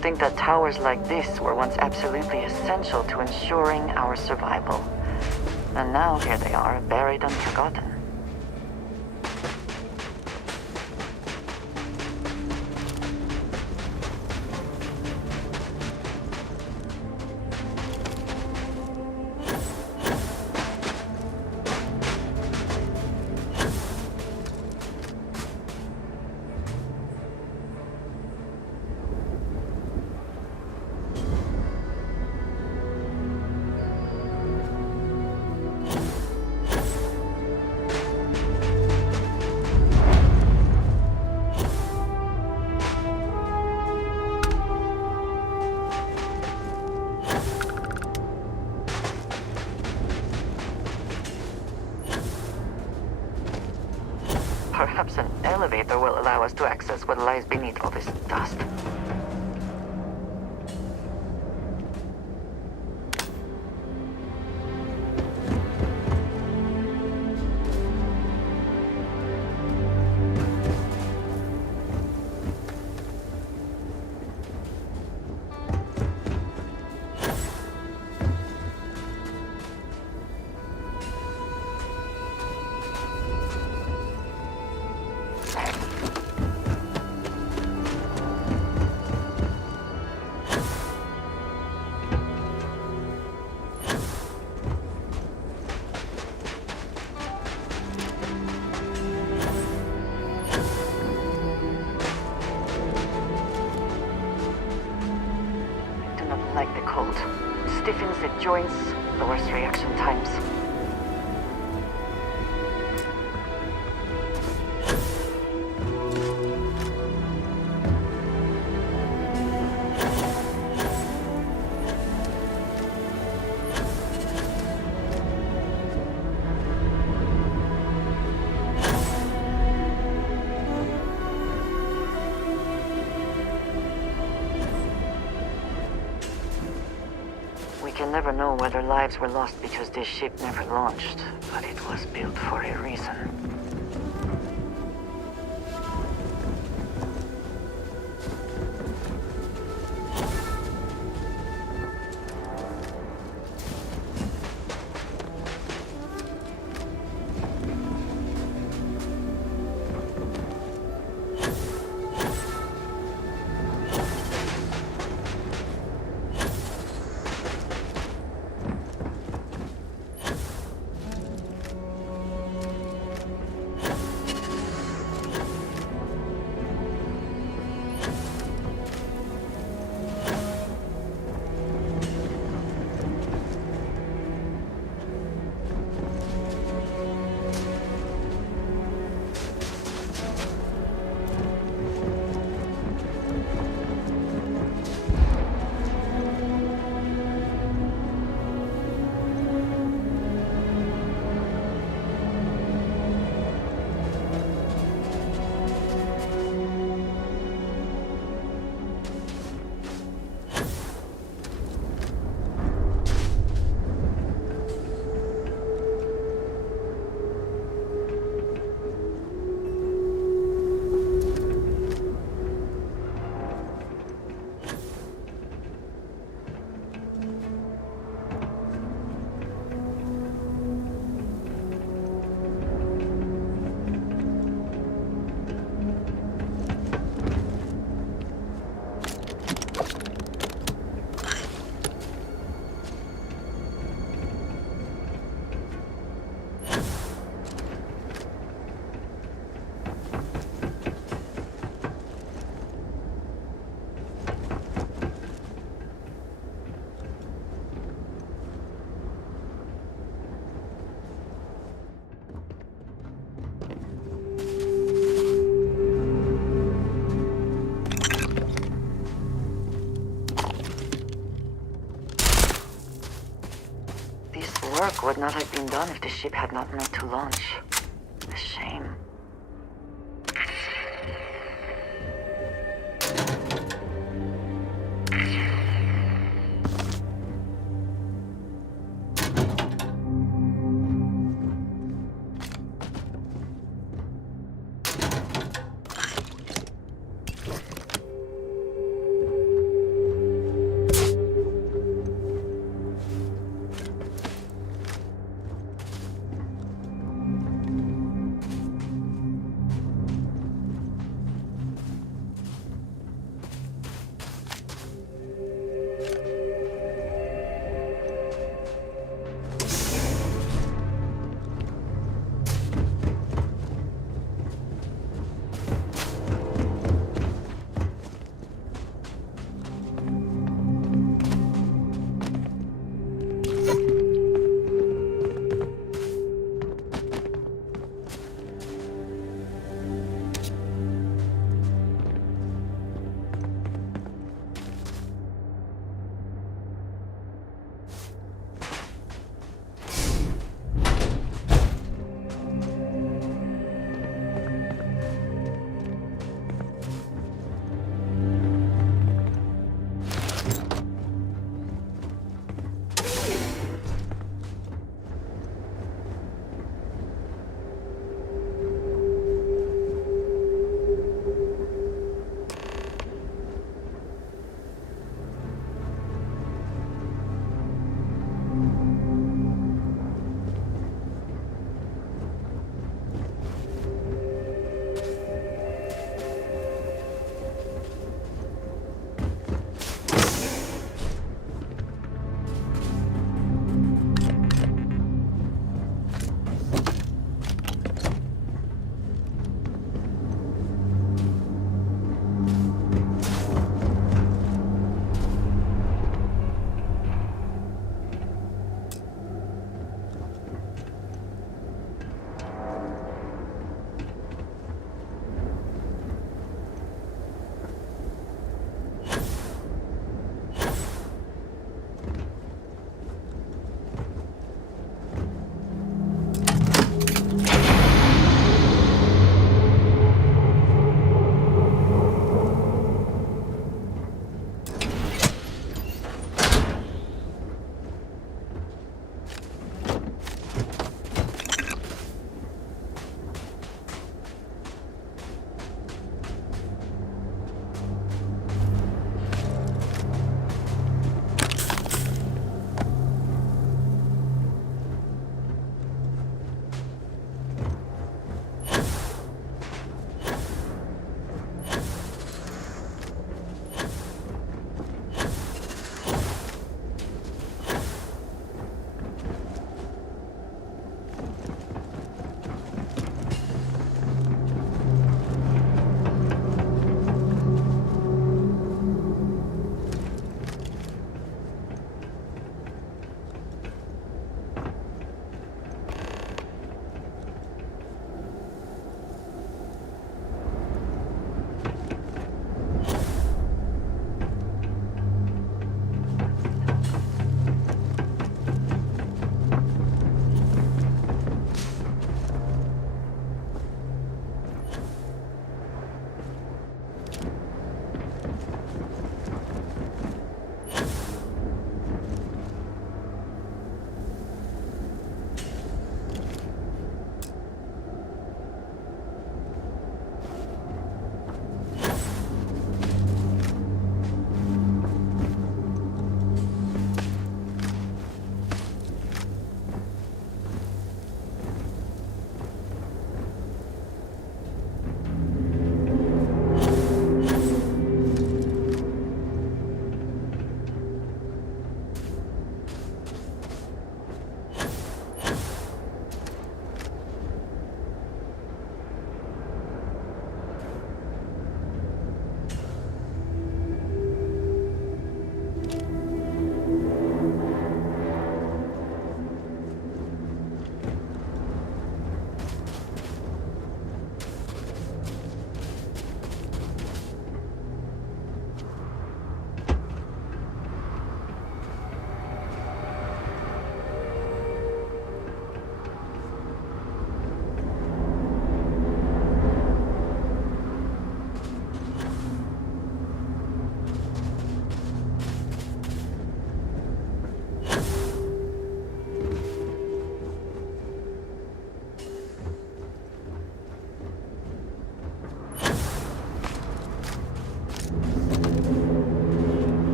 think that towers like this were once absolutely essential to ensuring our survival. And now here they are, buried and forgotten. Perhaps an elevator will allow us to access what lies beneath all this dust. Like the cold. Stiffens the joints, lowers reaction times. We can never know whether lives were lost because this ship never launched, but it was built for a reason. Work would not have been done if the ship had not made to launch. A shame.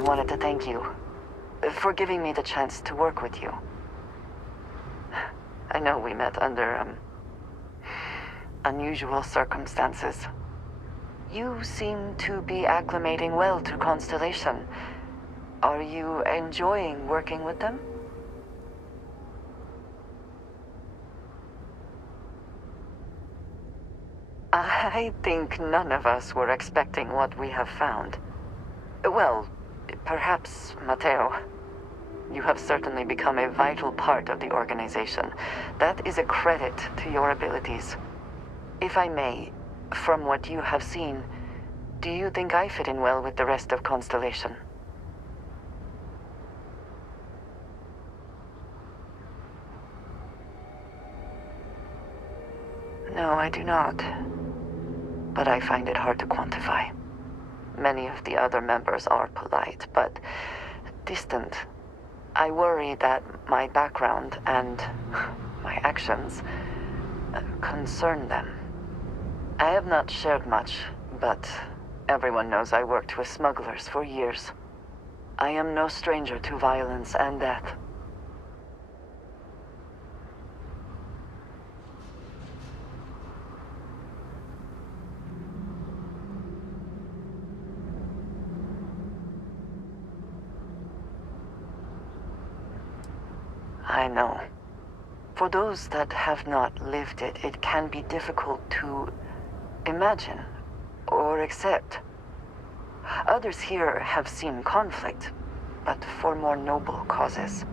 I wanted to thank you for giving me the chance to work with you. I know we met under, unusual circumstances. You seem to be acclimating well to Constellation. Are you enjoying working with them? I think none of us were expecting what we have found. Well, perhaps Mateo. You have certainly become a vital part of the organization. That is a credit to your abilities. If I may, from what you have seen, do you think I fit in well with the rest of Constellation? No, I do not. But I find it hard to quantify. Many of the other members are polite, but distant. I worry that my background and my actions concern them. I have not shared much, but everyone knows I worked with smugglers for years. I am no stranger to violence and death. I know. For those that have not lived it, it can be difficult to imagine or accept. Others here have seen conflict, but for more noble causes.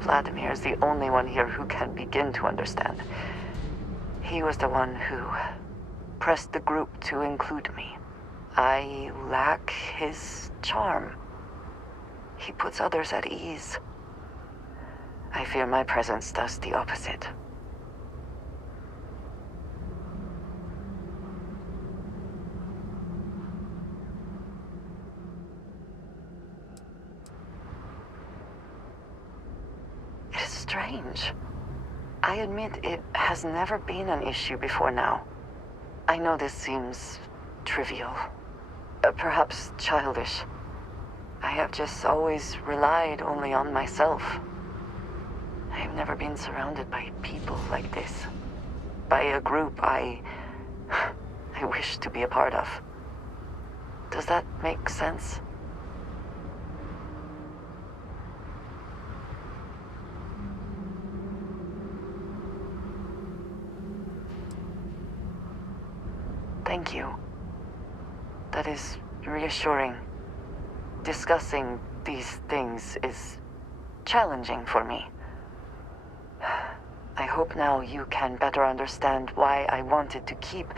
Vladimir is the only one here who can begin to understand. He was the one who pressed the group to include me. I lack his charm. He puts others at ease. I fear my presence does the opposite. It is strange. I admit it has never been an issue before now. I know this seems trivial, perhaps childish. I have just always relied only on myself. I've never been surrounded by people like this. By a group I wish to be a part of. Does that make sense? Thank you. That is reassuring. Discussing these things is challenging for me. I hope now you can better understand why I wanted to keep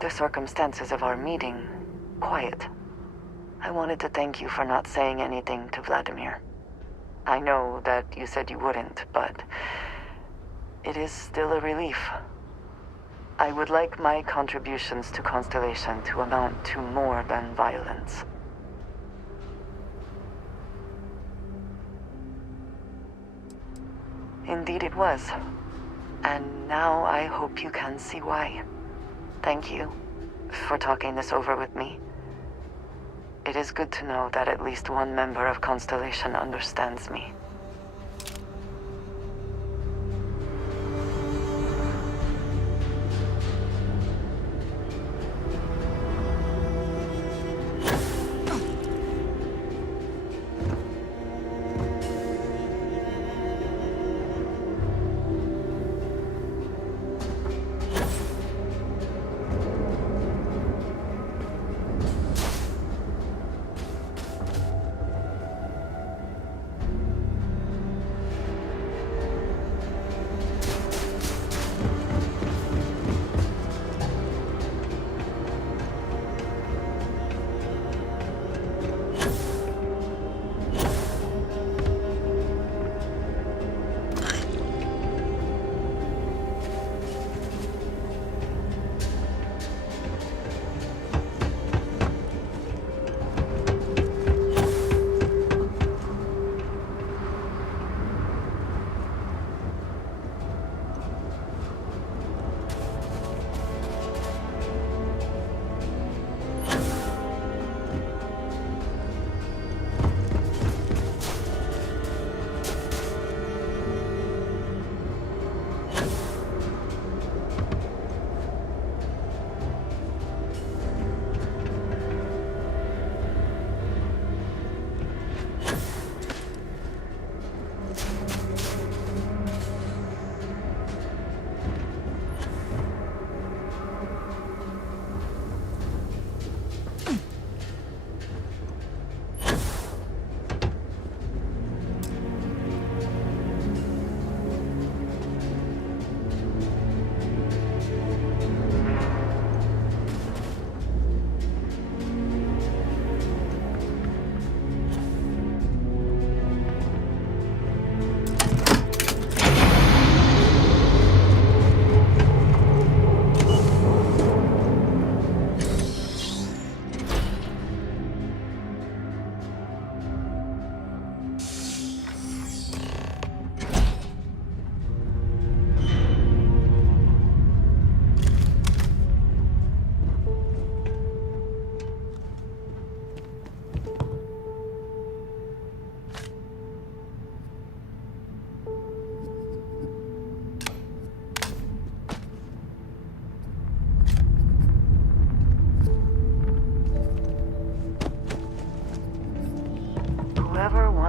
the circumstances of our meeting quiet. I wanted to thank you for not saying anything to Vladimir. I know that you said you wouldn't, but it is still a relief. I would like my contributions to Constellation to amount to more than violence. Indeed it was. And now I hope you can see why. Thank you for talking this over with me. It is good to know that at least one member of Constellation understands me.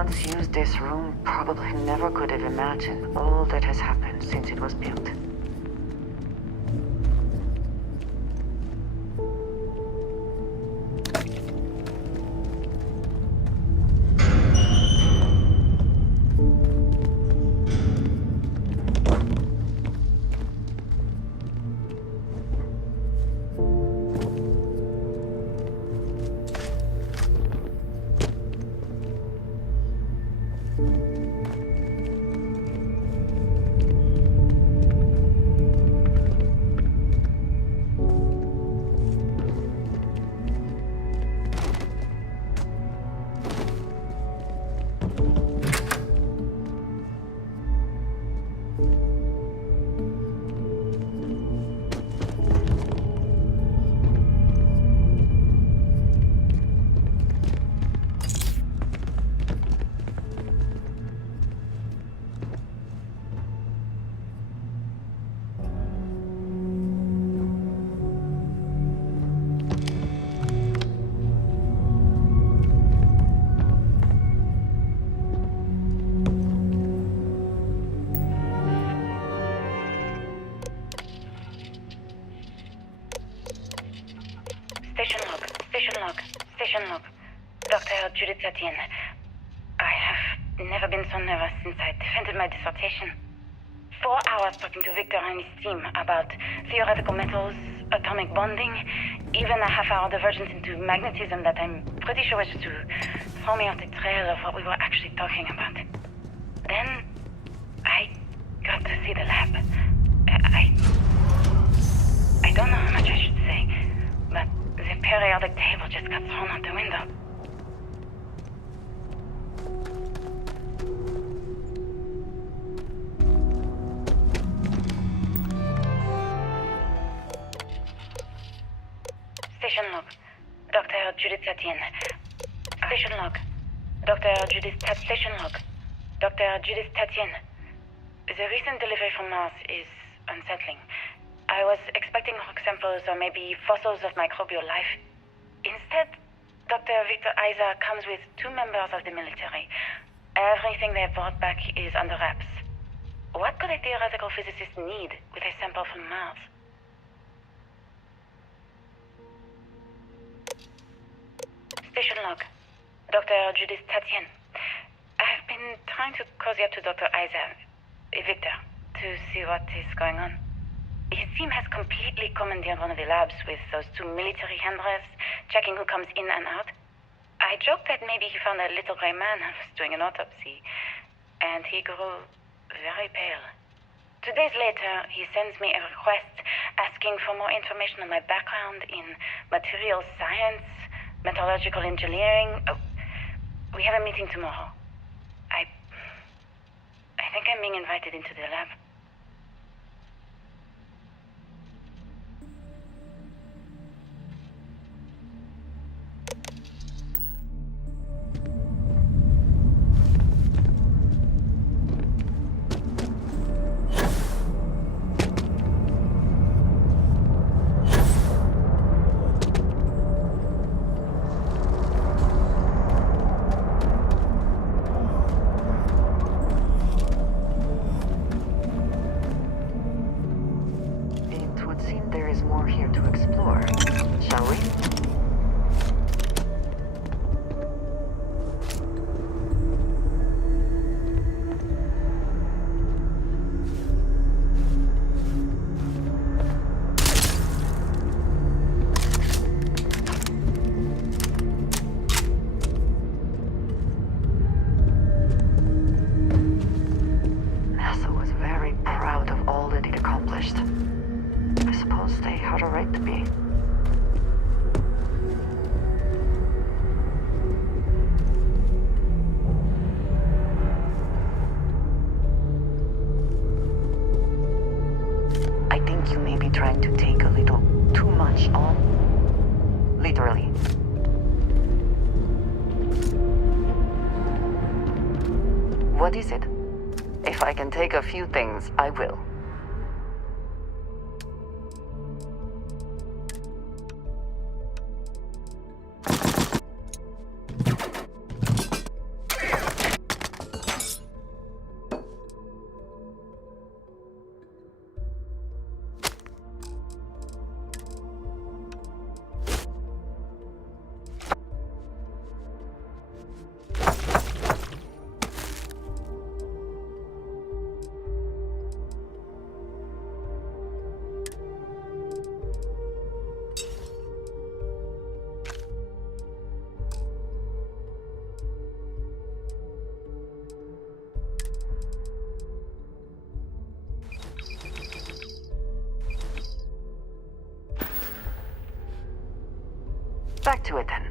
once used this room probably never could have imagined all that has happened since it was built. Station log. Dr. Judith Chantienyee. I have never been so nervous since I defended my dissertation. 4 hours talking to Victor and his team about theoretical metals, atomic bonding, even a half-hour divergence into magnetism that I'm pretty sure was to throw me off the trail of what we were actually talking about. Then, I got to see the lab. I don't know how much I should say, but the periodic table just got thrown out the window. Station log. Dr. Judith Chantienyee. Station log. Dr. Judith Station log. Dr. Judith Chantienyee. The recent delivery from Mars is unsettling. I was expecting rock samples or maybe fossils of microbial life. Instead, Dr. Victor Isa comes with 2 members of the military. Everything they've brought back is under wraps. What could a theoretical physicist need with a sample from Mars? Station log. Dr. Judith Chantienyee. I've been trying to cozy up to Dr. Isa, Victor, to see what is going on. His team has completely commandeered one of the labs with those 2 military handlers, checking who comes in and out. I joked that maybe he found a little gray man and was doing an autopsy, and he grew very pale. 2 days later, he sends me a request asking for more information on my background in materials science, metallurgical engineering. Oh, we have a meeting tomorrow. I think I'm being invited into the lab. Trying to take a little too much on. Literally. What is it? If I can take a few things, I will. to it then.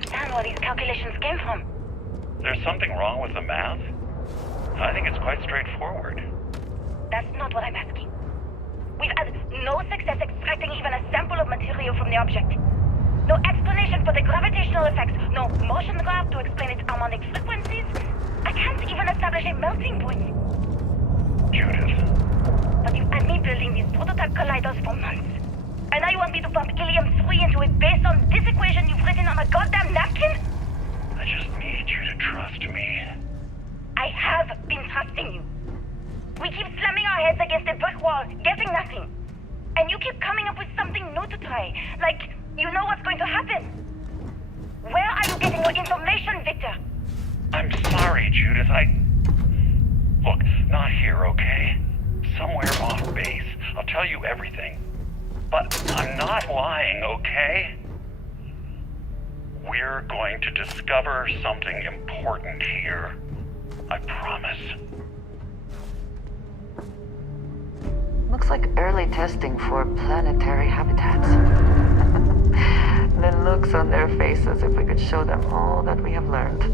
understand where these calculations came from. There's something wrong with the math? I think it's quite straightforward. That's not what I'm asking. We've had no success extracting even a sample of material from the object. No explanation for the gravitational effects, no motion graph to explain its harmonic frequencies. I can't even establish a melting point. Judith. But you had me building these prototype colliders for months. And now you want me to pump helium-3 into it based on this equation you've written on a goddamn napkin? I just need need you to trust me. I have been trusting you. We keep slamming our heads against a brick wall, getting nothing. And you keep coming up with something new to try. Like, you know what's going to happen. Where are you getting your information, Victor? I'm sorry, Judith. Look, not here, okay? Somewhere off base. I'll tell you everything. But I'm not lying, okay? We're going to discover something important here. I promise. Looks like early testing for planetary habitats. The looks on their faces if we could show them all that we have learned.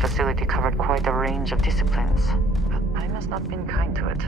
Facility covered quite a range of disciplines, but I must not been kind to it.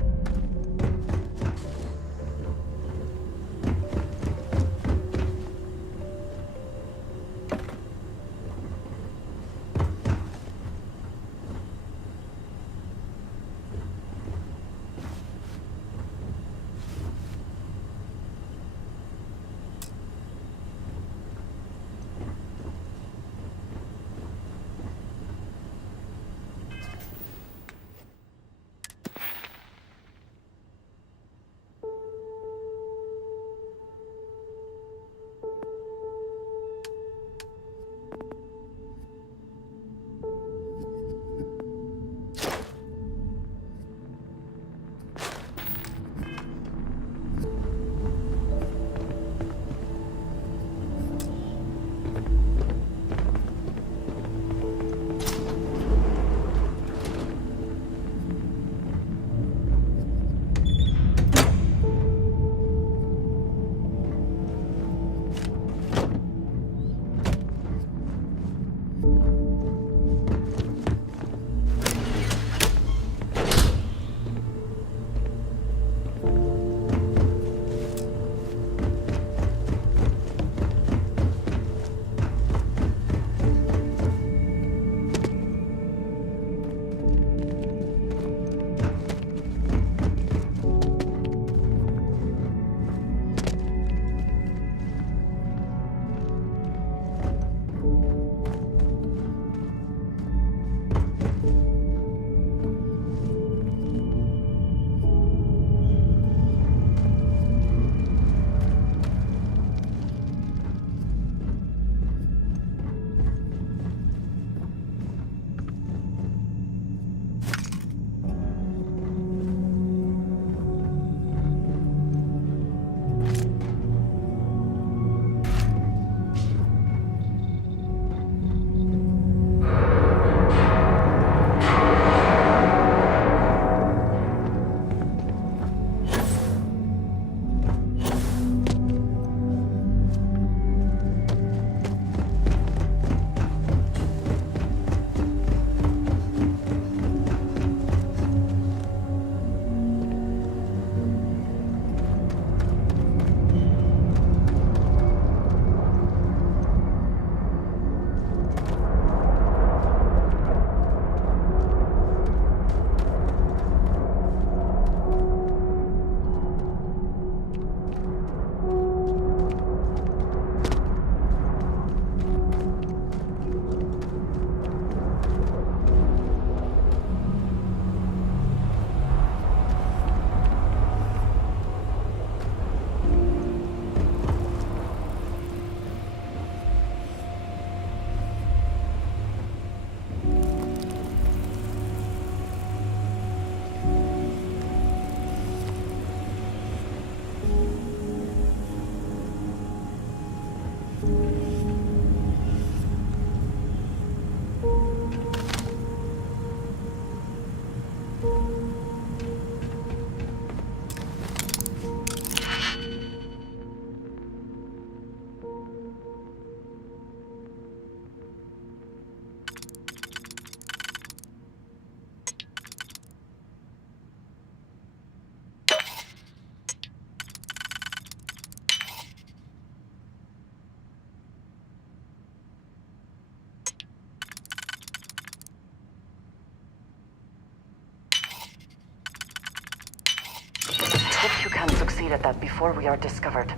at that before we are discovered.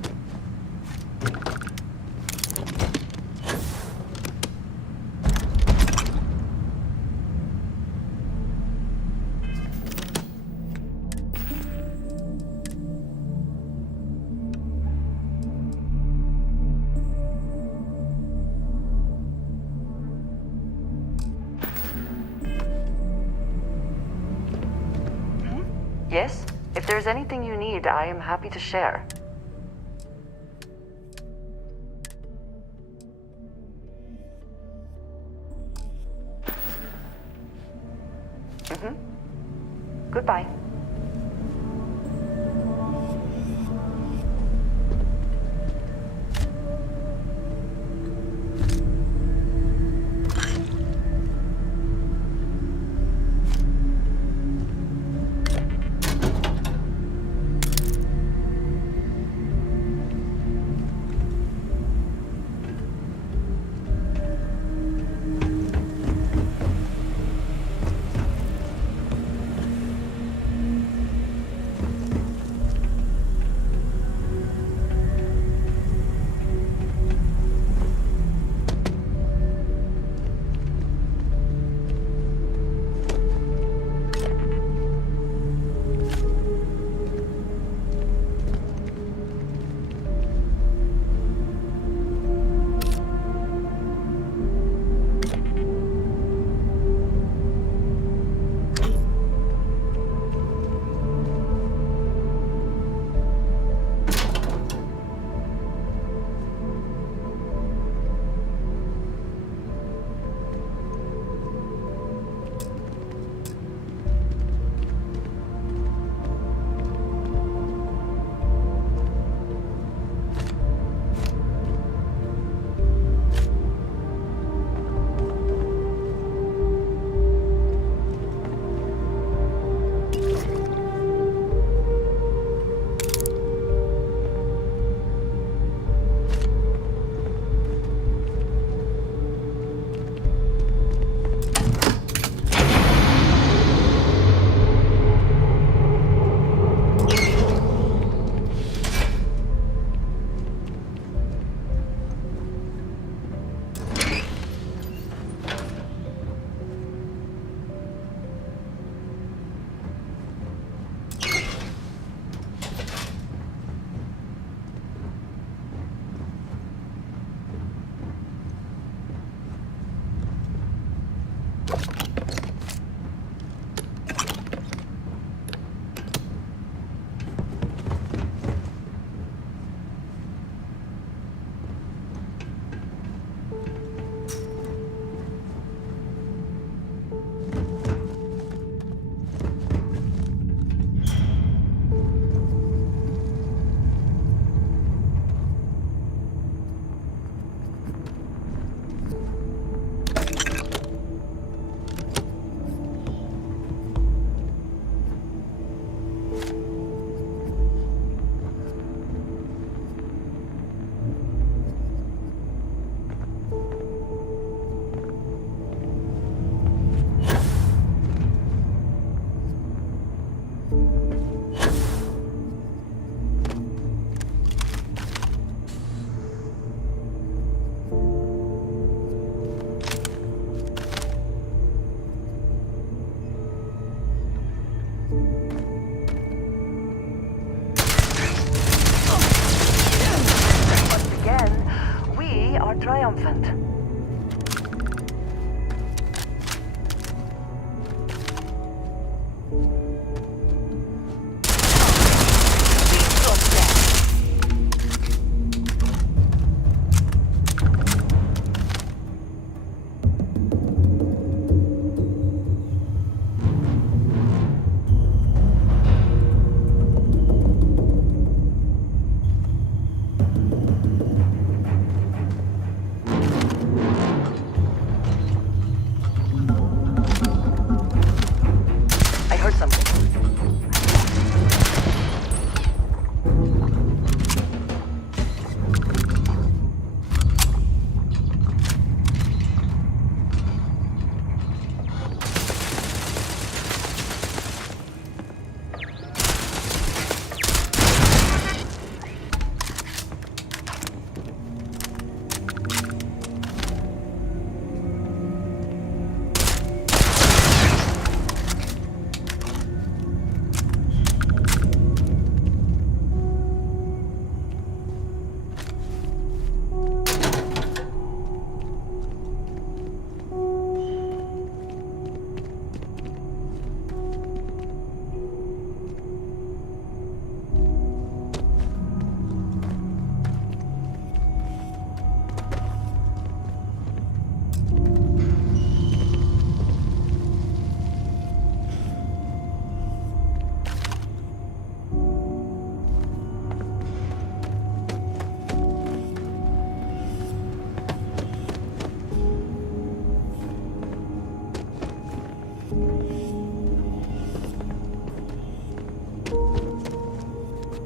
Yes? If there's anything you need, I am happy to share. Goodbye.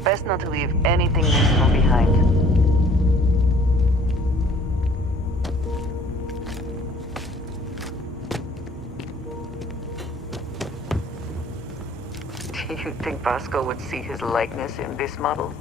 Best not to leave anything useful behind. Do you think Vasco would see his likeness in this model?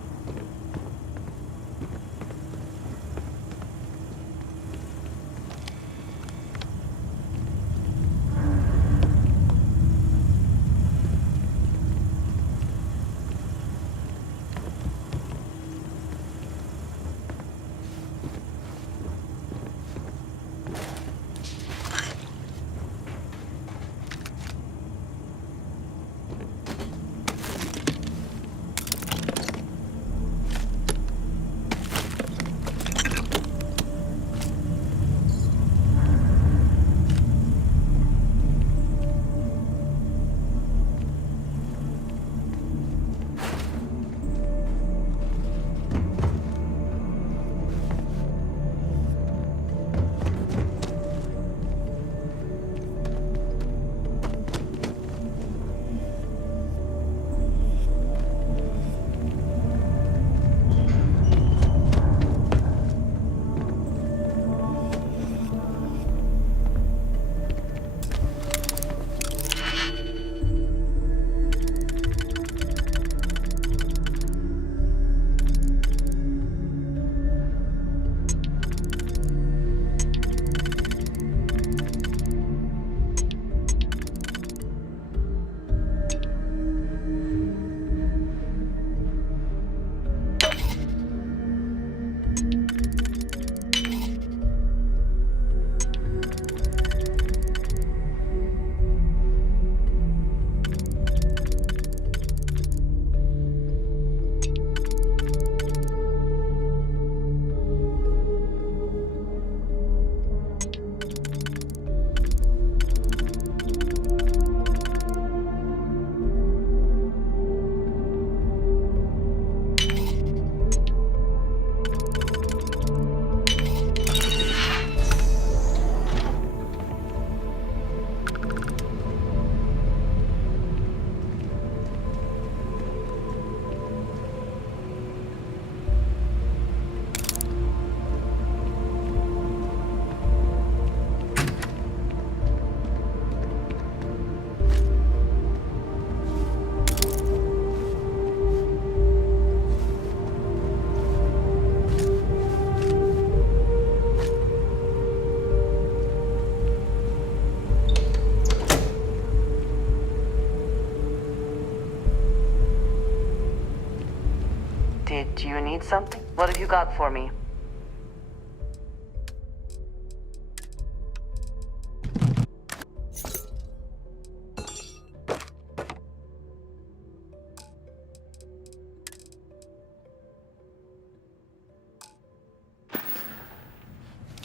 Did you need something? What have you got for me?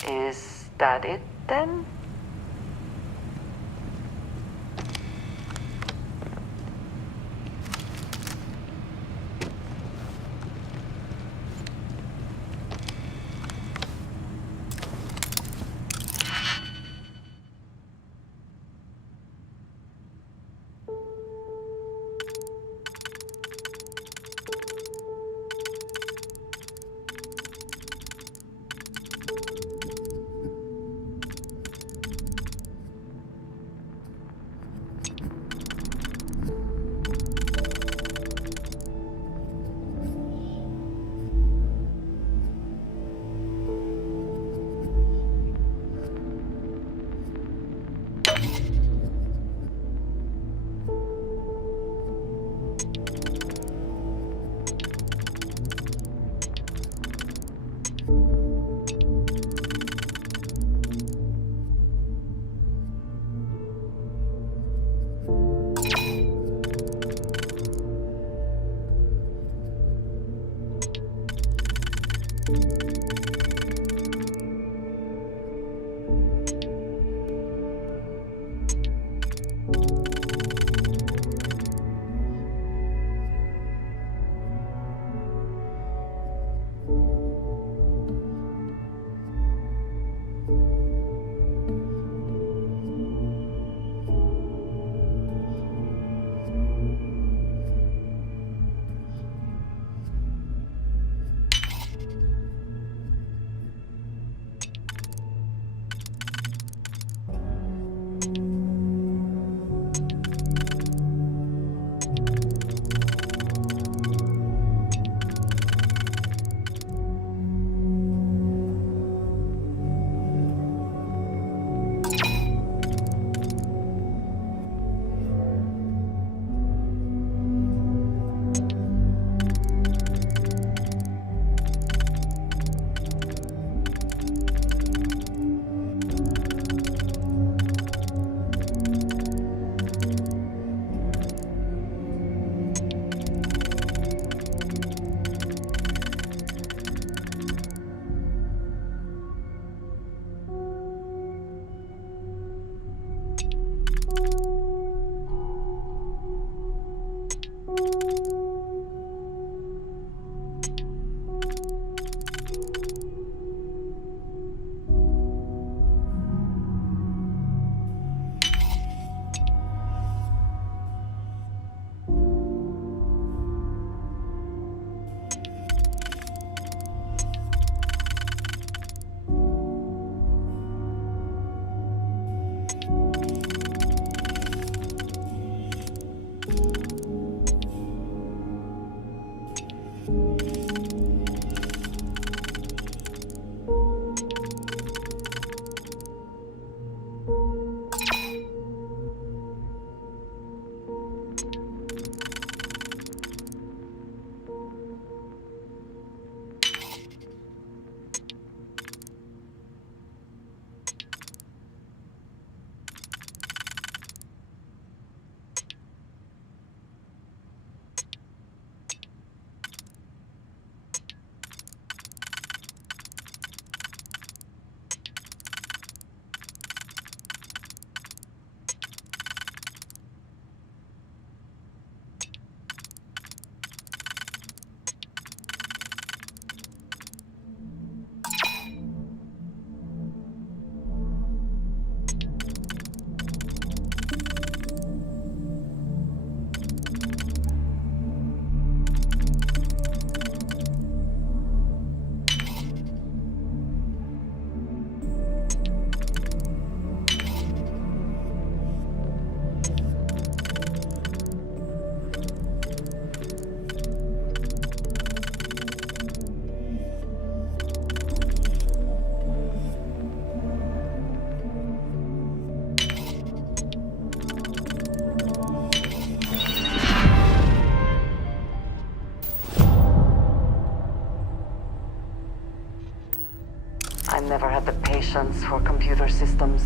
Is that it then? I never had the patience for computer systems.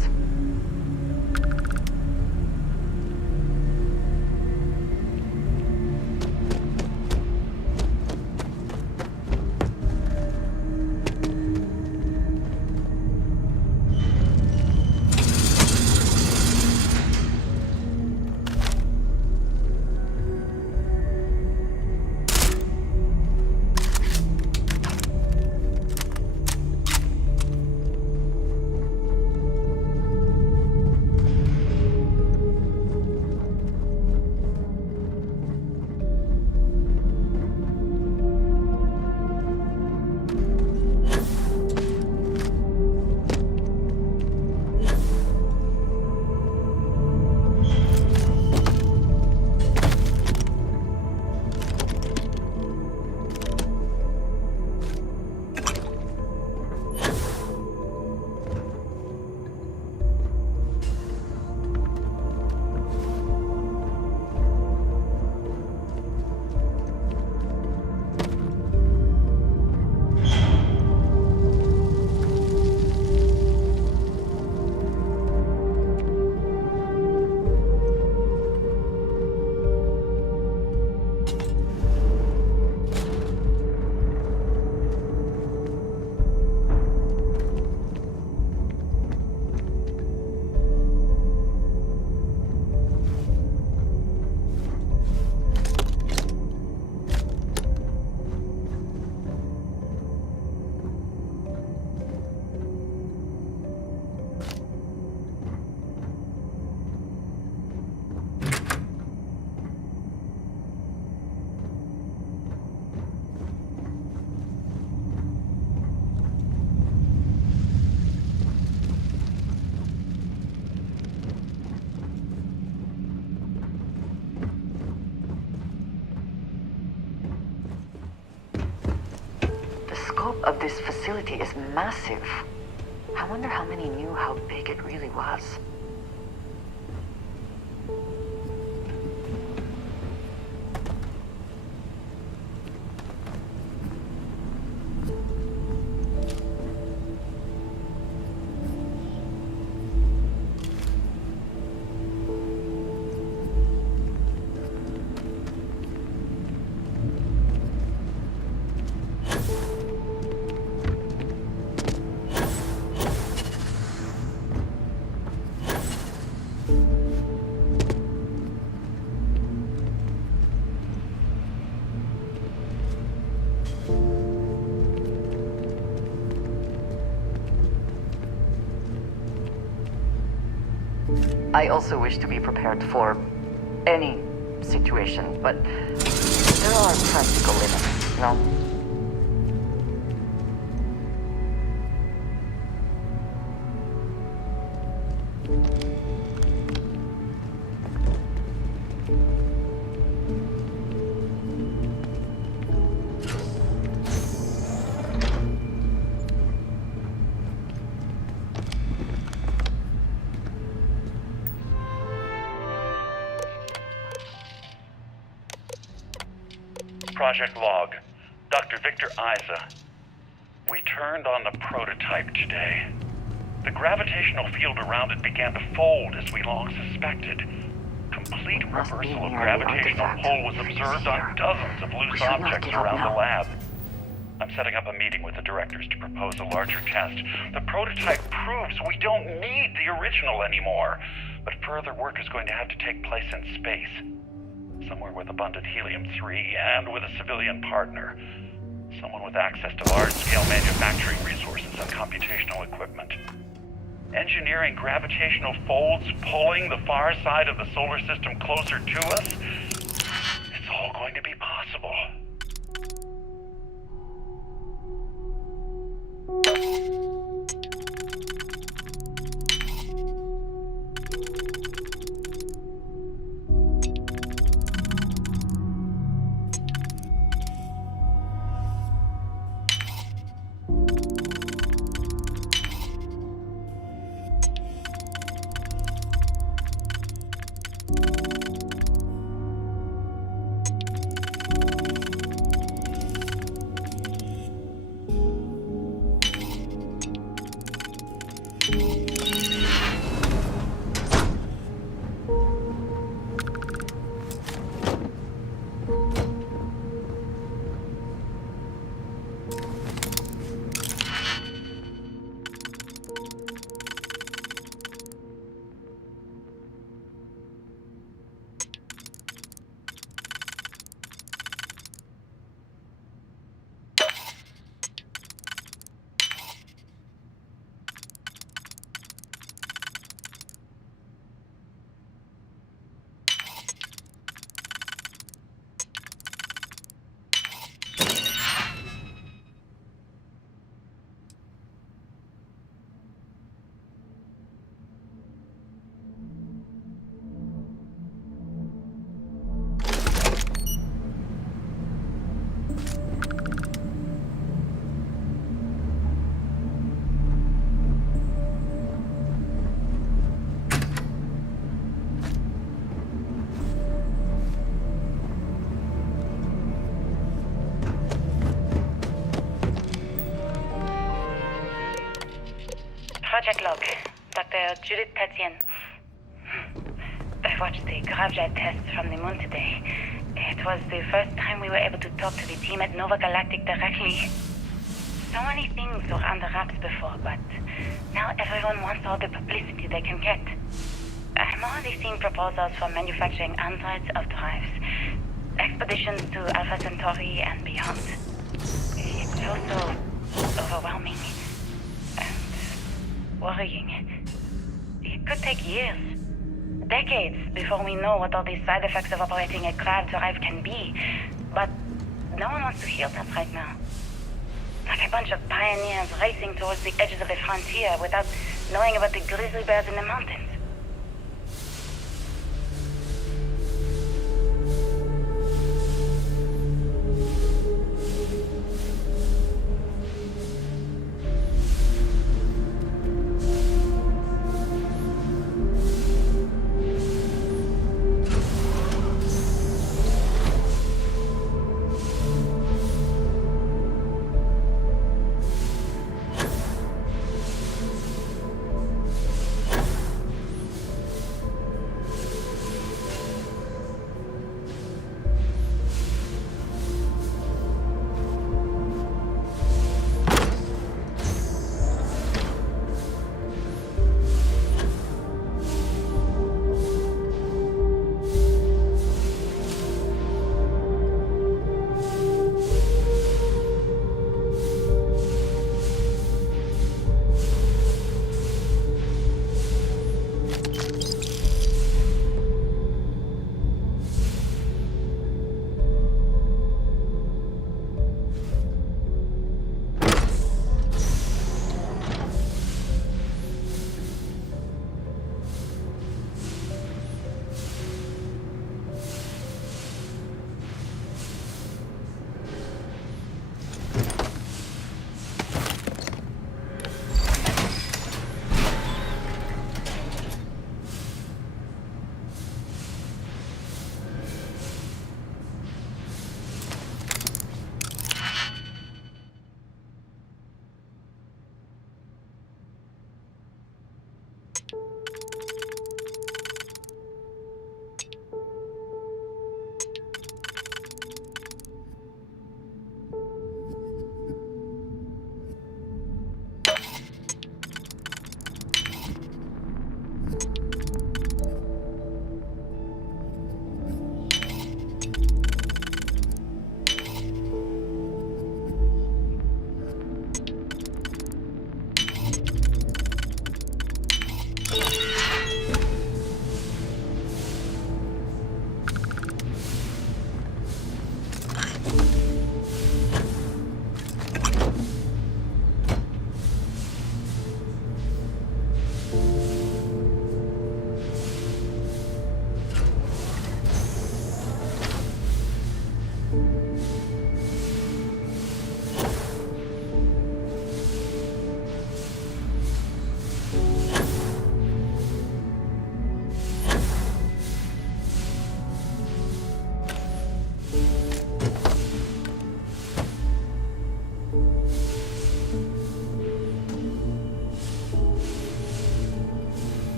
of this facility is massive. I wonder how many knew how big it really was. I also wish to be prepared for any situation, but there are practical limits, no? Project Log. Dr. Victor Isa. We turned on the prototype today. The gravitational field around it began to fold as we long suspected. Complete reversal of gravitational pull was observed on dozens of loose objects around the lab. I'm setting up a meeting with the directors to propose a larger test. The prototype proves we don't need the original anymore, but further work is going to have to take place in space. Somewhere with abundant helium-3 and with a civilian partner. Someone with access to large-scale manufacturing resources and computational equipment. Engineering gravitational folds pulling the far side of the solar system closer to us? It's all going to be possible. Project Log, Dr. Judith Chantienyee. I watched the gravjet tests from the moon today. It was the first time we were able to talk to the team at Nova Galactic directly. So many things were under wraps before, but now everyone wants all the publicity they can get. I'm already seeing proposals for manufacturing androids of drives, expeditions to Alpha Centauri and beyond. It's also overwhelming and worrying. It could take years, decades, before we know what all these side effects of operating a grav drive can be. But no one wants to hear that right now. Like a bunch of pioneers racing towards the edges of the frontier without knowing about the grizzly bears in the mountains.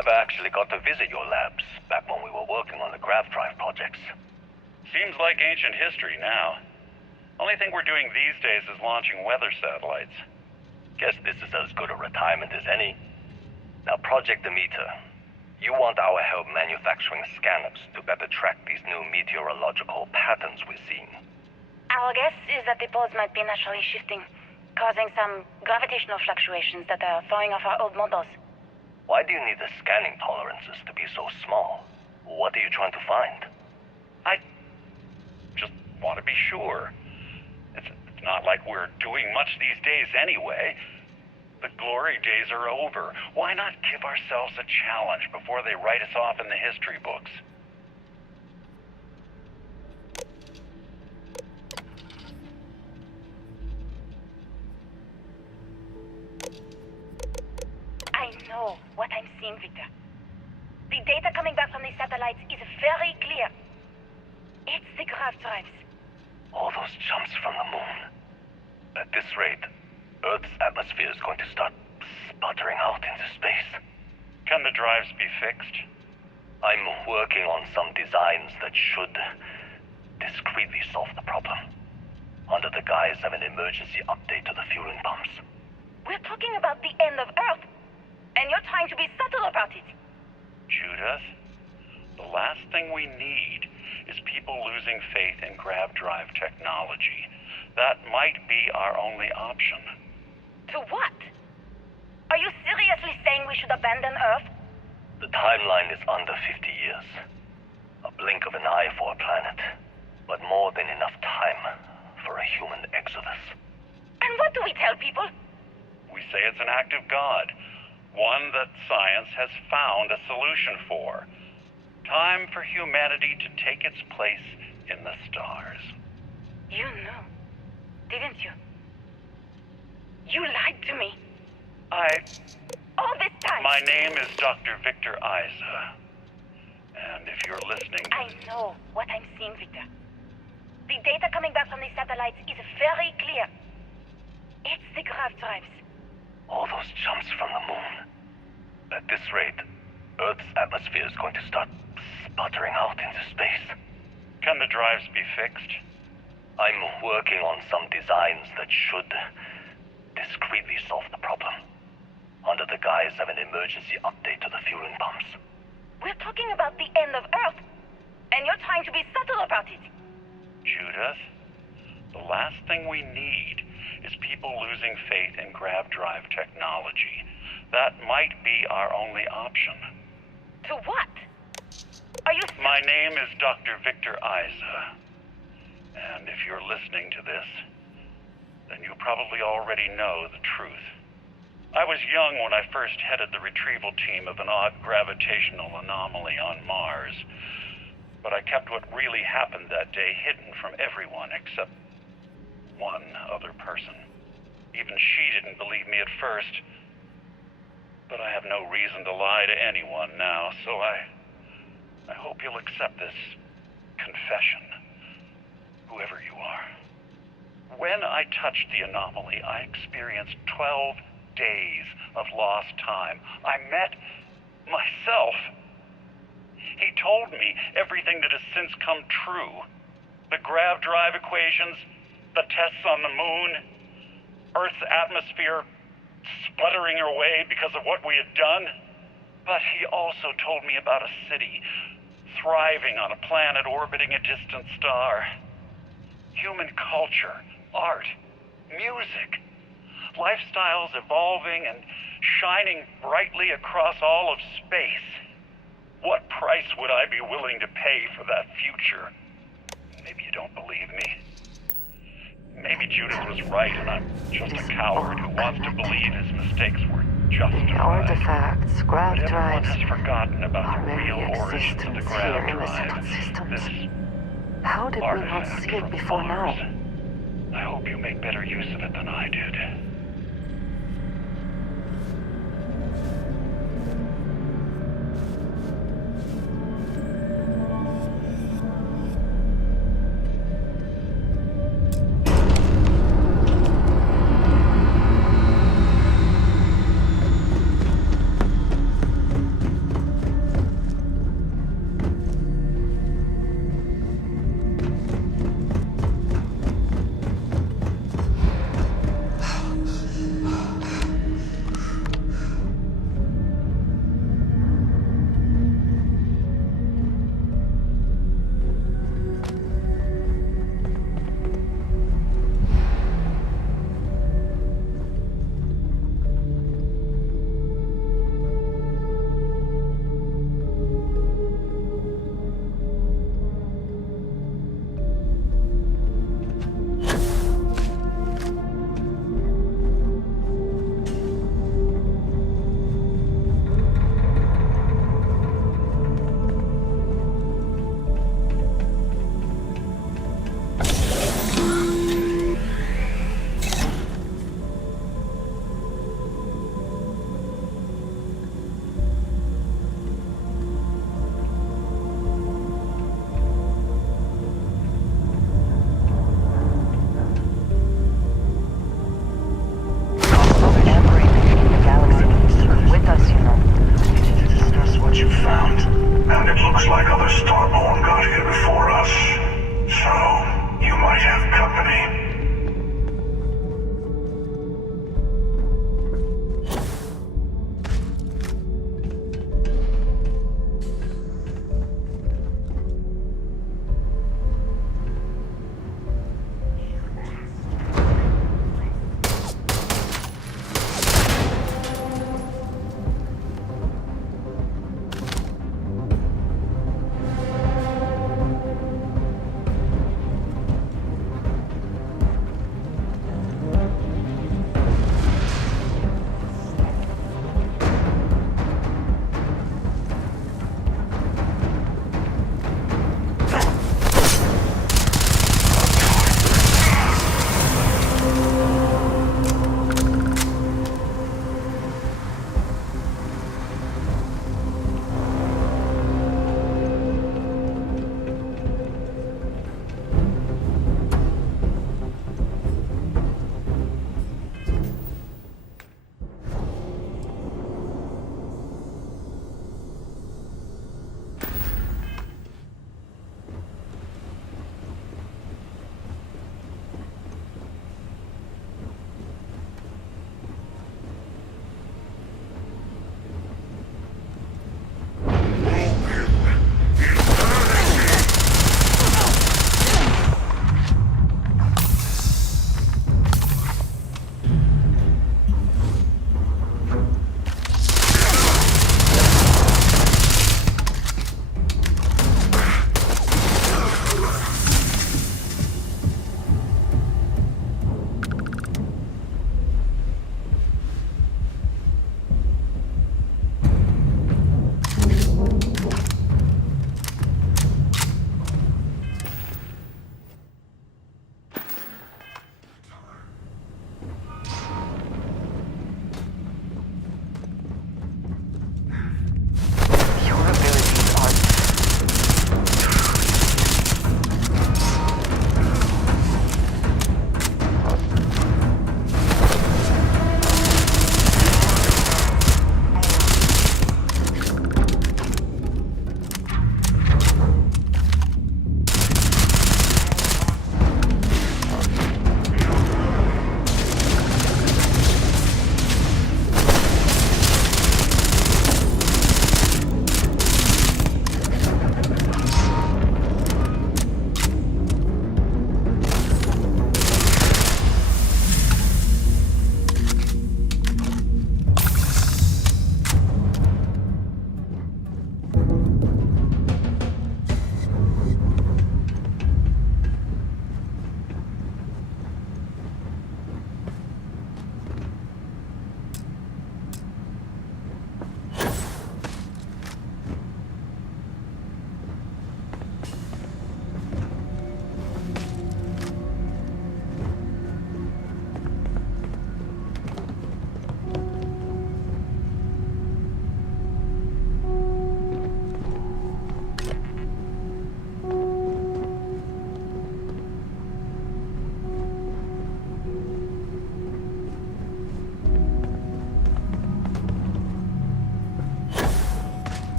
never actually got to visit your labs back when we were working on the grav drive projects. Seems like ancient history now. Only thing we're doing these days is launching weather satellites. Guess this is as good a retirement as any. Now, Project Demeter, you want our help manufacturing scanners to better track these new meteorological patterns we're seeing. Our guess is that the poles might be naturally shifting, causing some gravitational fluctuations that are throwing off our old models. Why do you need the scanning tolerances to be so small? What are you trying to find? I just want to be sure. It's not like we're doing much these days anyway. The glory days are over. Why not give ourselves a challenge before they write us off in the history books? I know what I'm seeing, Victor. The data coming back from the satellites is very clear. It's the grav drives. All those jumps from the moon. At this rate, Earth's atmosphere is going to start sputtering out into space. Can the drives be fixed? I'm working on some designs that should discreetly solve the problem, under the guise of an emergency update to the fueling pumps. We're talking about the end of Earth, and you're trying to be subtle about it. Judith, the last thing we need is people losing faith in grav drive technology. That might be our only option. To what? Are you seriously saying we should abandon Earth? The timeline is under 50 years. A blink of an eye for a planet, but more than enough time for a human exodus. And what do we tell people? We say it's an act of God, one that science has found a solution for. Time for humanity to take its place in the stars. You knew, didn't you? You lied to me. All this time. My name is Dr. Victor Isa. And if you're listening... I know what I'm seeing, Victor. The data coming back from the satellites is very clear. It's the grav drives. All those jumps from the moon. At this rate, Earth's atmosphere is going to start sputtering out into space. Can the drives be fixed? I'm working on some designs that should discreetly solve the problem, under the guise of an emergency update to the fueling pumps. We're talking about the end of Earth, and you're trying to be subtle about it. Judith, the last thing we need is people losing faith in grav drive technology. That might be our only option. To what? Are you... My name is Dr. Victor Isa. And if you're listening to this, then you probably already know the truth. I was young when I first headed the retrieval team of an odd gravitational anomaly on Mars. But I kept what really happened that day hidden from everyone except one other person. Even she didn't believe me at first. But I have no reason to lie to anyone now, so I hope you'll accept this confession, whoever you are. When I touched the anomaly, I experienced 12 days of lost time. I met myself. He told me everything that has since come true. The grav drive equations, the tests on the moon, Earth's atmosphere sputtering away because of what we had done. But he also told me about a city thriving on a planet orbiting a distant star. Human culture, art, music, lifestyles evolving and shining brightly across all of space. What price would I be willing to pay for that future? Maybe you don't believe me. Maybe Judith was right and I'm just a coward who wants to believe his mistakes were justified. The artifacts, grav But everyone drives, has forgotten about our the very real origins of the existence grav here in this drive. existence. This How did we not artifact see it from before Mars. now? I hope you make better use of it than I did.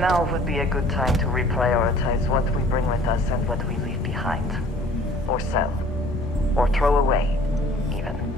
Now would be a good time to reprioritize what we bring with us and what we leave behind. Or sell. Or throw away, even.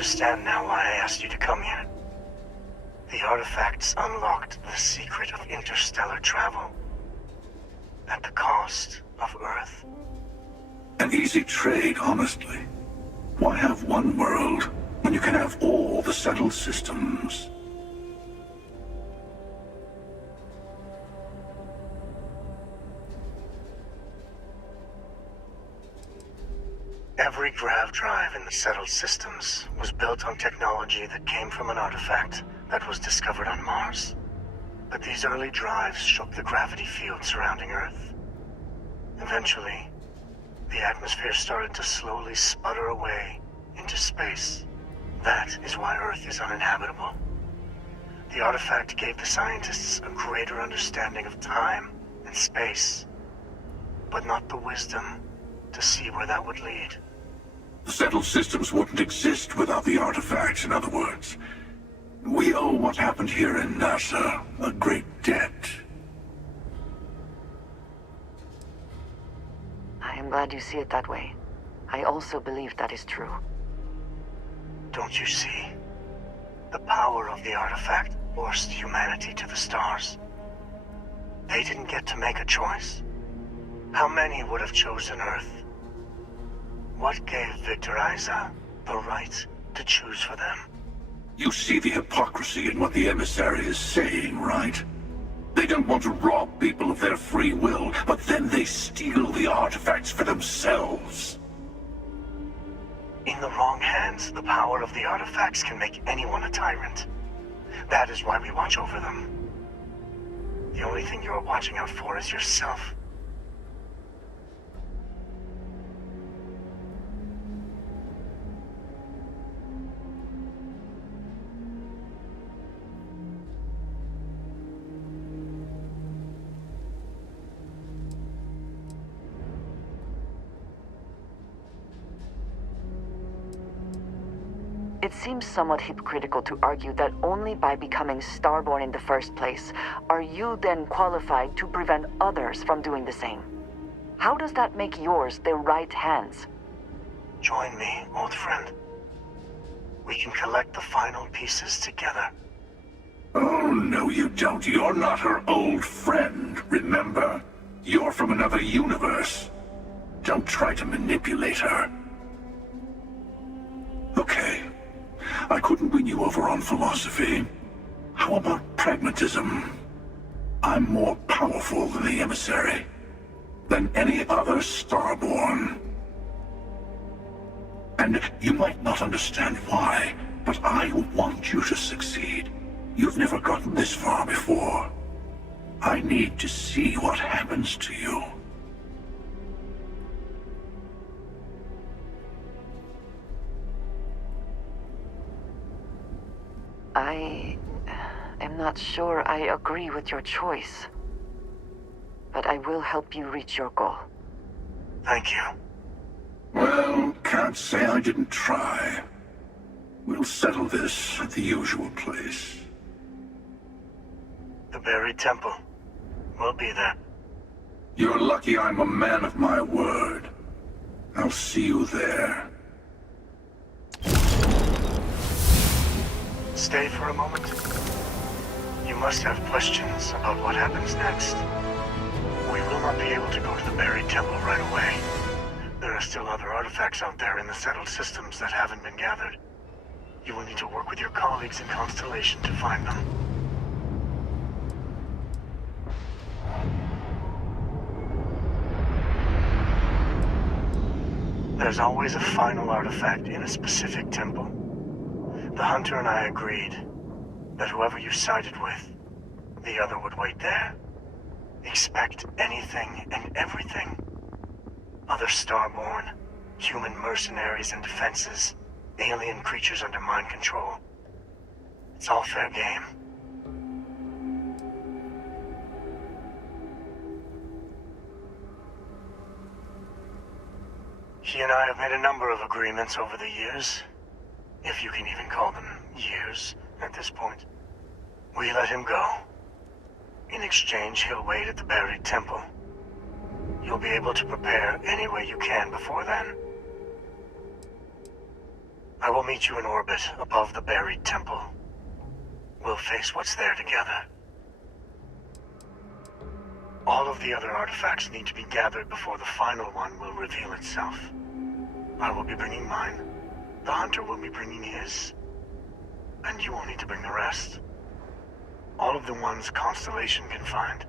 understand now why I asked you to come here. The artifacts unlocked the secret of interstellar travel. at the cost of Earth. An easy trade, honestly. Why have one world when you can have all the settled systems? Every grav drive in the settled systems was built on technology that came from an artifact that was discovered on Mars. But these early drives shook the gravity field surrounding Earth. Eventually, the atmosphere started to slowly sputter away into space. That is why Earth is uninhabitable. The artifact gave the scientists a greater understanding of time and space, but not the wisdom to see where that would lead. The settled systems wouldn't exist without the artifacts, in other words. We owe what happened here in NASA a great debt. I am glad you see it that way. I also believe that is true. Don't you see? The power of the artifact forced humanity to the stars. They didn't get to make a choice. How many would have chosen Earth? What gave Victor Isa the right to choose for them? You see the hypocrisy in what the emissary is saying, right? They don't want to rob people of their free will, but then they steal the artifacts for themselves. In the wrong hands, the power of the artifacts can make anyone a tyrant. That is why we watch over them. The only thing you are watching out for is yourself. It seems somewhat hypocritical to argue that only by becoming starborn in the first place are you then qualified to prevent others from doing the same. How does that make yours the right hands? Join me, old friend. We can collect the final pieces together. Oh, no you don't. You're not her old friend, remember? You're from another universe. Don't try to manipulate her. Okay. I couldn't win you over on philosophy. How about pragmatism? I'm more powerful than the emissary. Than any other starborn. And you might not understand why, but I want you to succeed. You've never gotten this far before. I need to see what happens to you. I am not sure I agree with your choice. But I will help you reach your goal. Thank you. Well, can't say I didn't try. We'll settle this at the usual place. The buried temple. We'll be there. You're lucky I'm a man of my word. I'll see you there. Stay for a moment. You must have questions about what happens next. We will not be able to go to the buried temple right away. There are still other artifacts out there in the settled systems that haven't been gathered. You will need to work with your colleagues in Constellation to find them. There's always a final artifact in a specific temple. The Hunter and I agreed that whoever you sided with, the other would wait there. Expect anything and everything. Other starborn, human mercenaries and defenses, alien creatures under mind control. It's all fair game. He and I have made a number of agreements over the years. If you can even call them years at this point. We let him go. In exchange, he'll wait at the buried temple. You'll be able to prepare any way you can before then. I will meet you in orbit above the buried temple. We'll face what's there together. All of the other artifacts need to be gathered before the final one will reveal itself. I will be bringing mine. The Hunter will be bringing his. And you will need to bring the rest. All of the ones Constellation can find.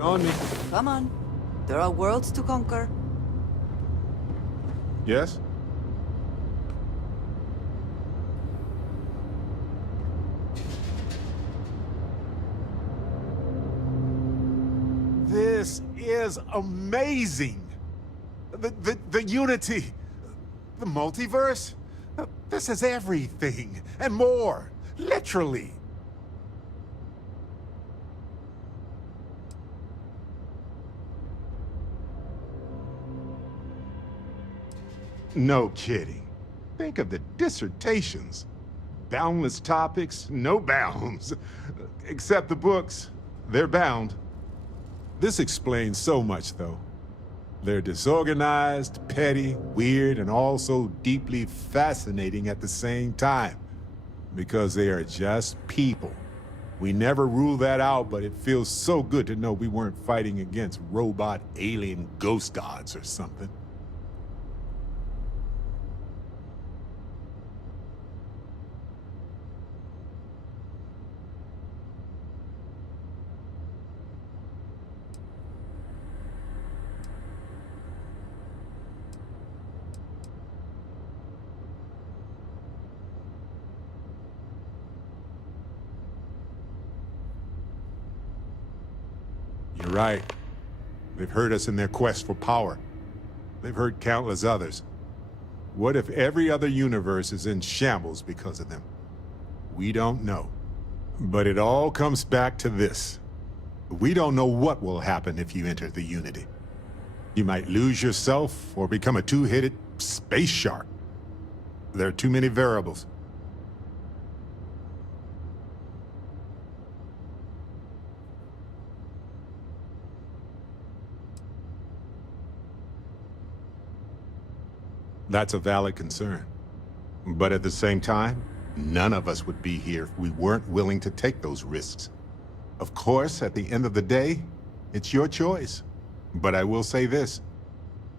On me. Come on. There are worlds to conquer. Yes? This is amazing! The unity, the multiverse, this is everything, and more, literally. No kidding. Think of the dissertations. Boundless topics, no bounds. Except the books, they're bound. This explains so much, though. They're disorganized, petty, weird, and also deeply fascinating at the same time. Because they are just people. We never rule that out, but it feels so good to know we weren't fighting against robot alien ghost gods or something. You're right. They've heard us in their quest for power. They've heard countless others. What if every other universe is in shambles because of them? We don't know. But it all comes back to this. We don't know what will happen if you enter the Unity. You might lose yourself or become a two-headed space shark. There are too many variables. That's a valid concern. But at the same time, none of us would be here if we weren't willing to take those risks. Of course, at the end of the day, it's your choice. But I will say this.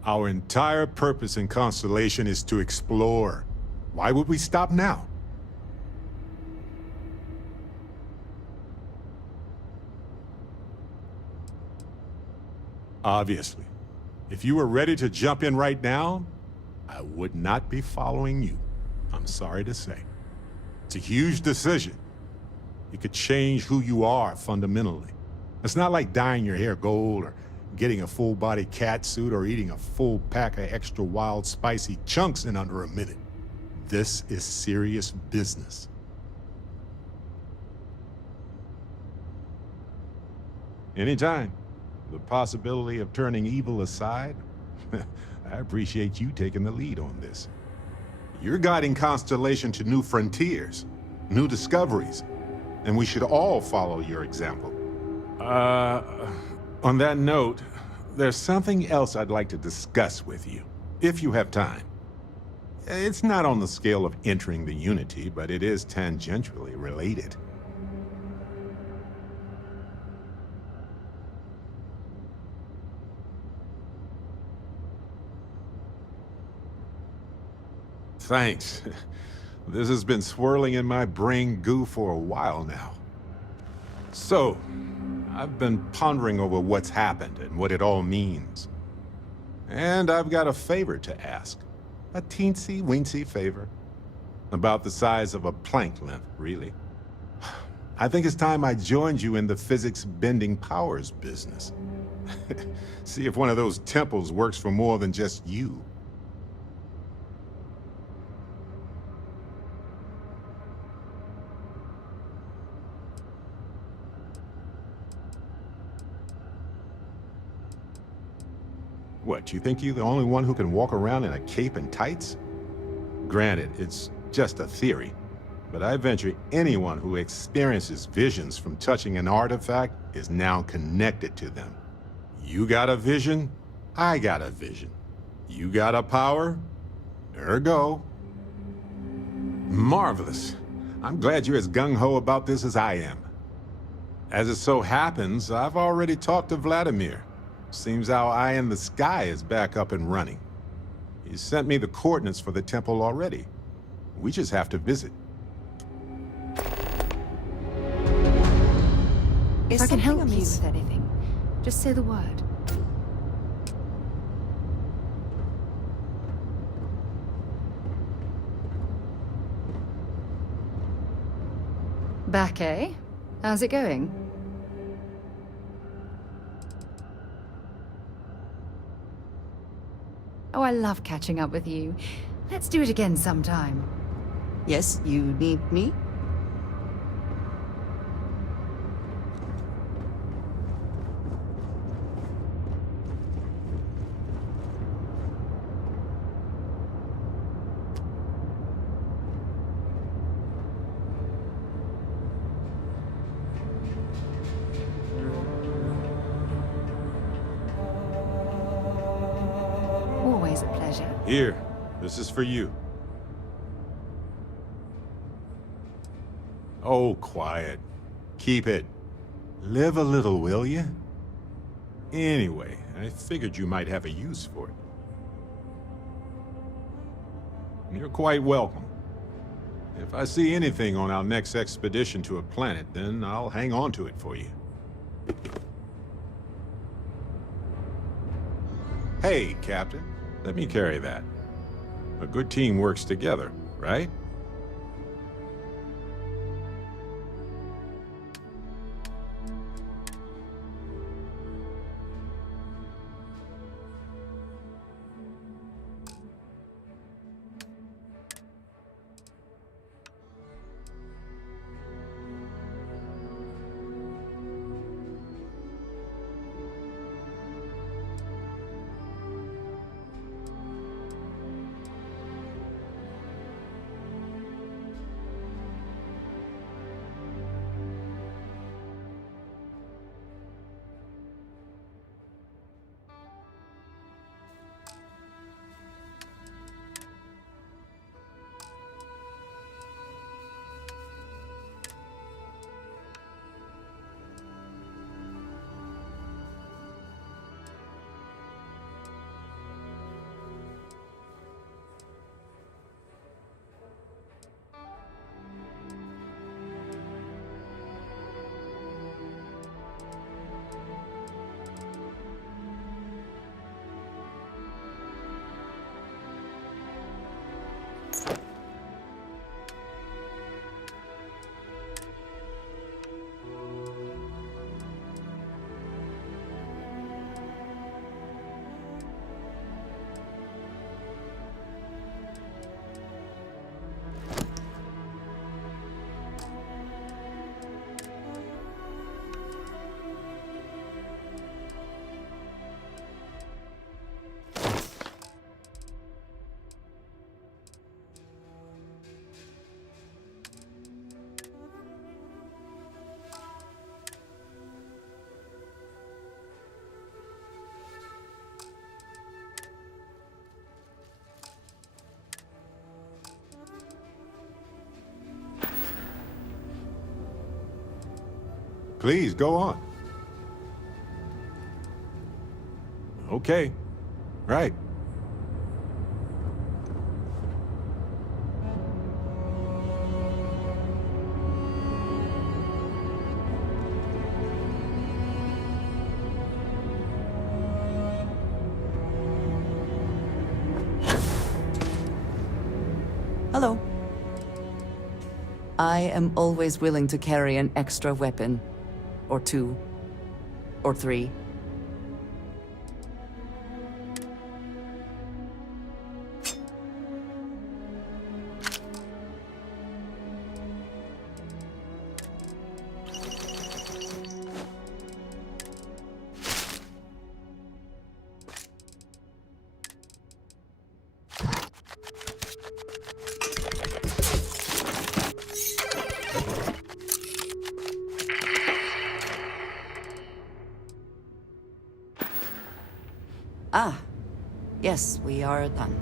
Our entire purpose in Constellation is to explore. Why would we stop now? Obviously. If you were ready to jump in right now, I would not be following you. I'm sorry to say. It's a huge decision. It could change who you are fundamentally. It's not like dyeing your hair gold or getting a full-body cat suit or eating a full pack of extra wild spicy chunks in under a minute. This is serious business. Anytime. The possibility of turning evil aside, I appreciate you taking the lead on this. You're guiding Constellation to new frontiers, new discoveries, and we should all follow your example. On that note, there's something else I'd like to discuss with you, if you have time. It's not on the scale of entering the Unity, but it is tangentially related. Thanks. This has been swirling in my brain goo for a while now. So, I've been pondering over what's happened and what it all means. And I've got a favor to ask. A teensy-weensy favor. About the size of a plank length, really. I think it's time I joined you in the physics-bending powers business. See if one of those temples works for more than just you. What, you think you're the only one who can walk around in a cape and tights? Granted, it's just a theory, but I venture anyone who experiences visions from touching an artifact is now connected to them. You got a vision, I got a vision. You got a power, ergo. Marvelous. I'm glad you're as gung-ho about this as I am. As it so happens, I've already talked to Vladimir. Seems our eye in the sky is back up and running. He sent me the coordinates for the temple already. We just have to visit. If I can help you with anything, just say the word. Back, eh? How's it going? Oh, I love catching up with you. Let's do it again sometime. Yes, you need me? Always a pleasure. Here, this is for you. Oh, quiet. Keep it. Live a little, will you? Anyway, I figured you might have a use for it. You're quite welcome. If I see anything on our next expedition to a planet, then I'll hang on to it for you. Hey, Captain. Let me carry that. A good team works together, right? Please, go on. Okay. Right. Hello. I am always willing to carry an extra weapon. Or two. Or three. Ah, yes, we are done.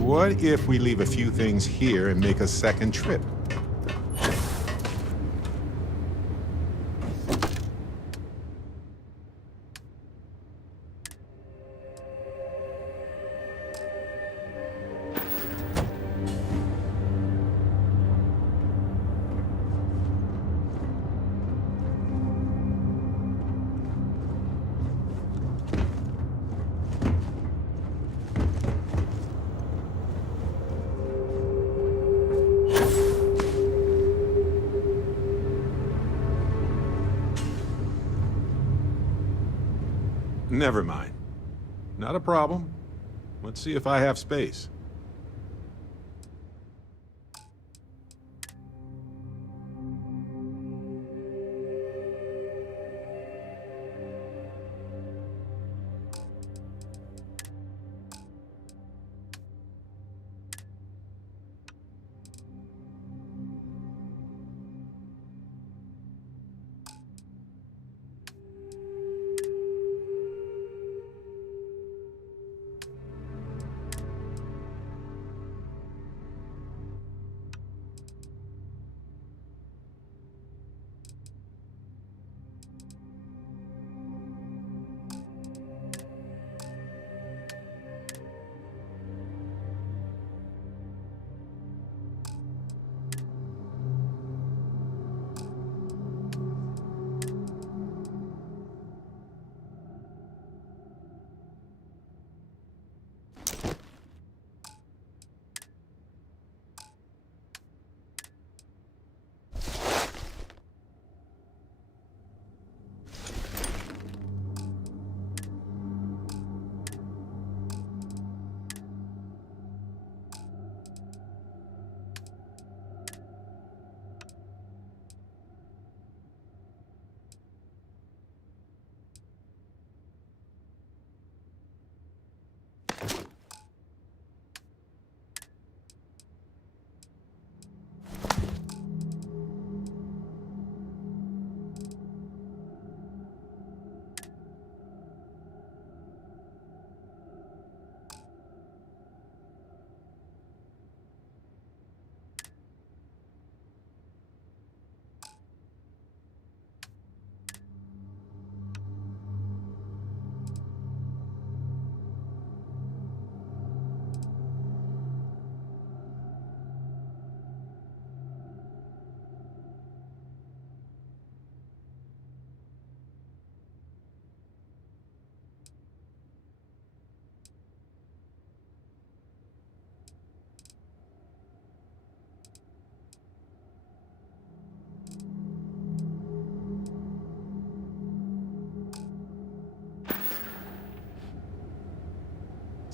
What if we leave a few things here and make a second trip? Never mind. Not a problem. Let's see if I have space.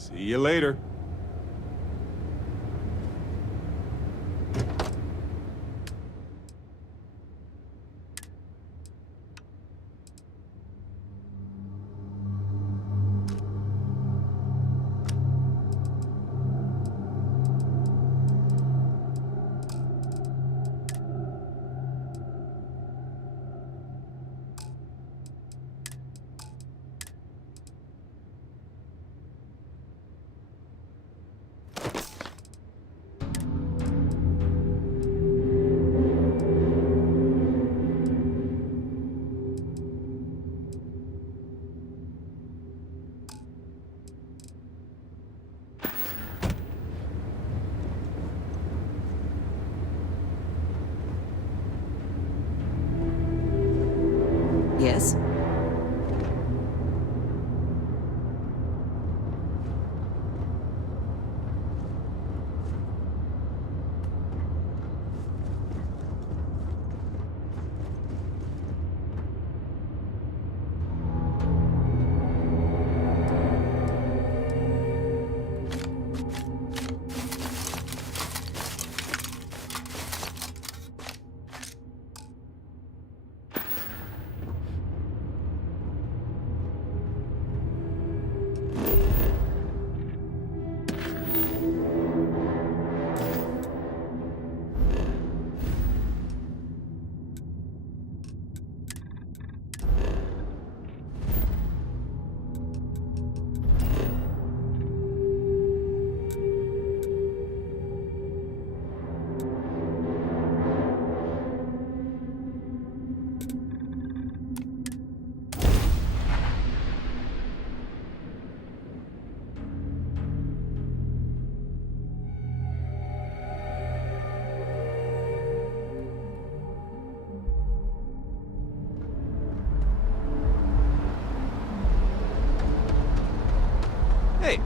See you later. Yes? Hey.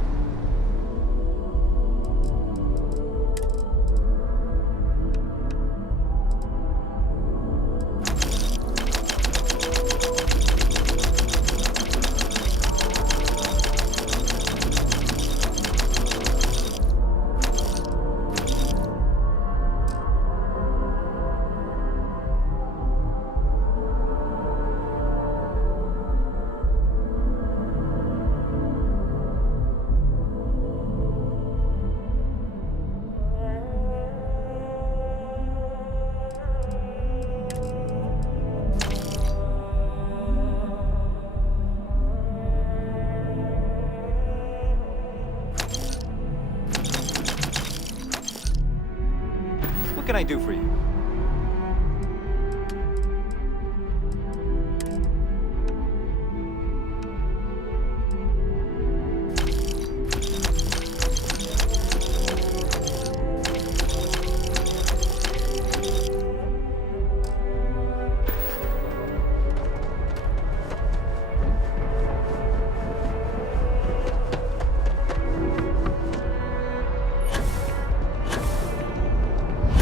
What can I do for you?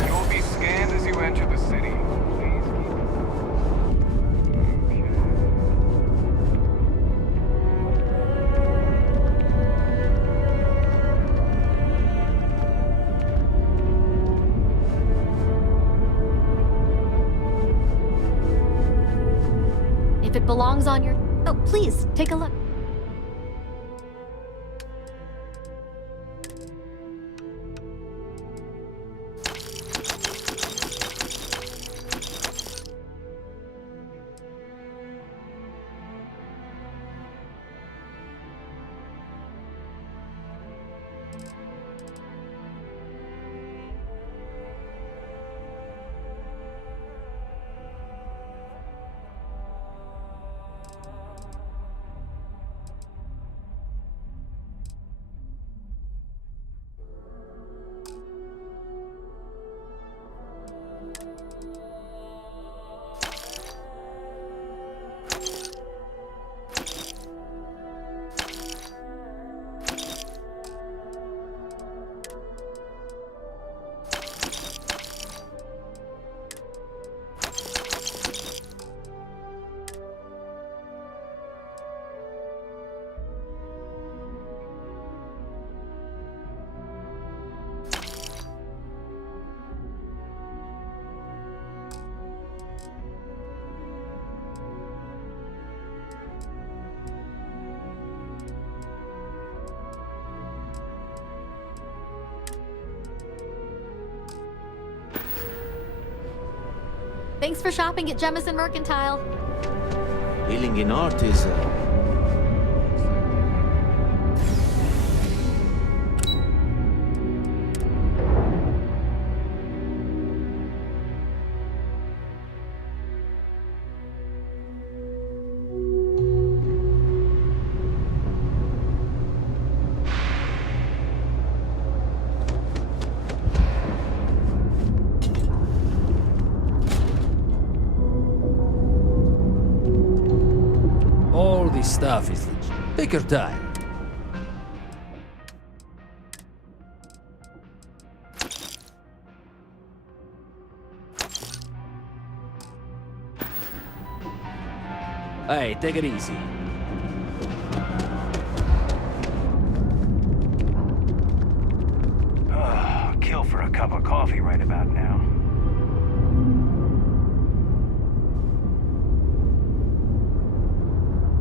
You'll be scanned as you enter the city. Please keep it. If it belongs on your... Oh, please, take a look. Thanks for shopping at Jemison Mercantile. Dealing in art is... All this stuff is legit. Take your time. Hey, take it easy. Kill for a cup of coffee right about now.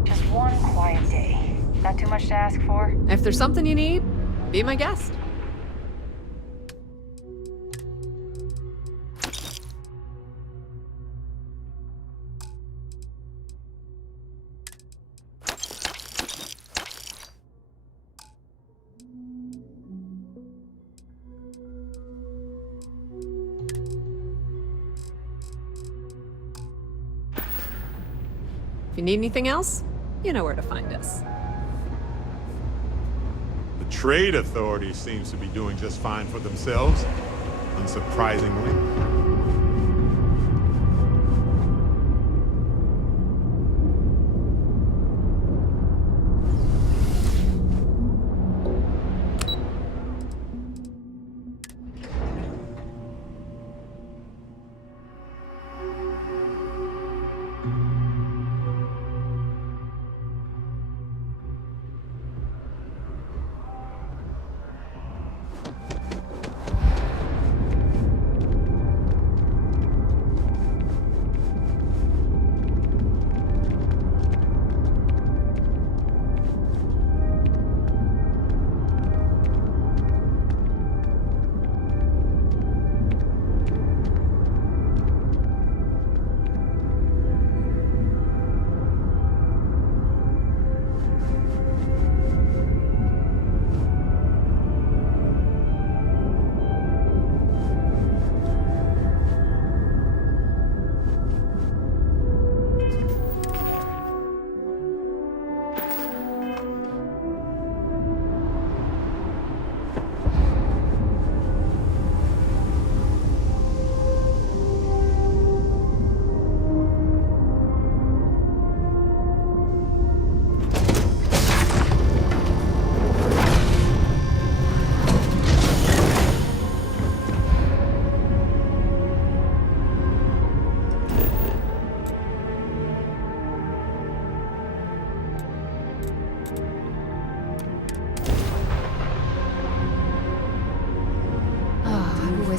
Just one quiet day. Not too much to ask for? If there's something you need, be my guest. If you need anything else, you know where to find us. The trade authority seems to be doing just fine for themselves, unsurprisingly.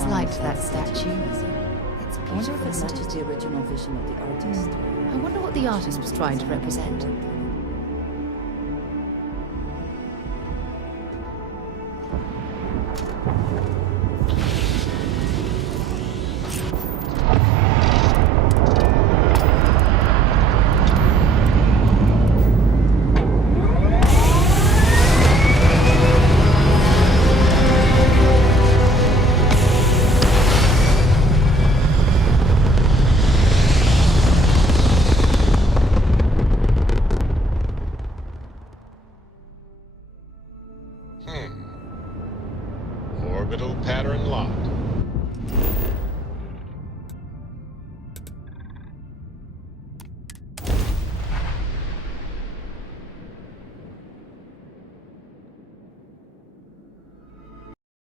Liked that statue. It's I wonder if it beautiful, isn't matches it? the original vision of the artist. I wonder what the artist was trying to represent.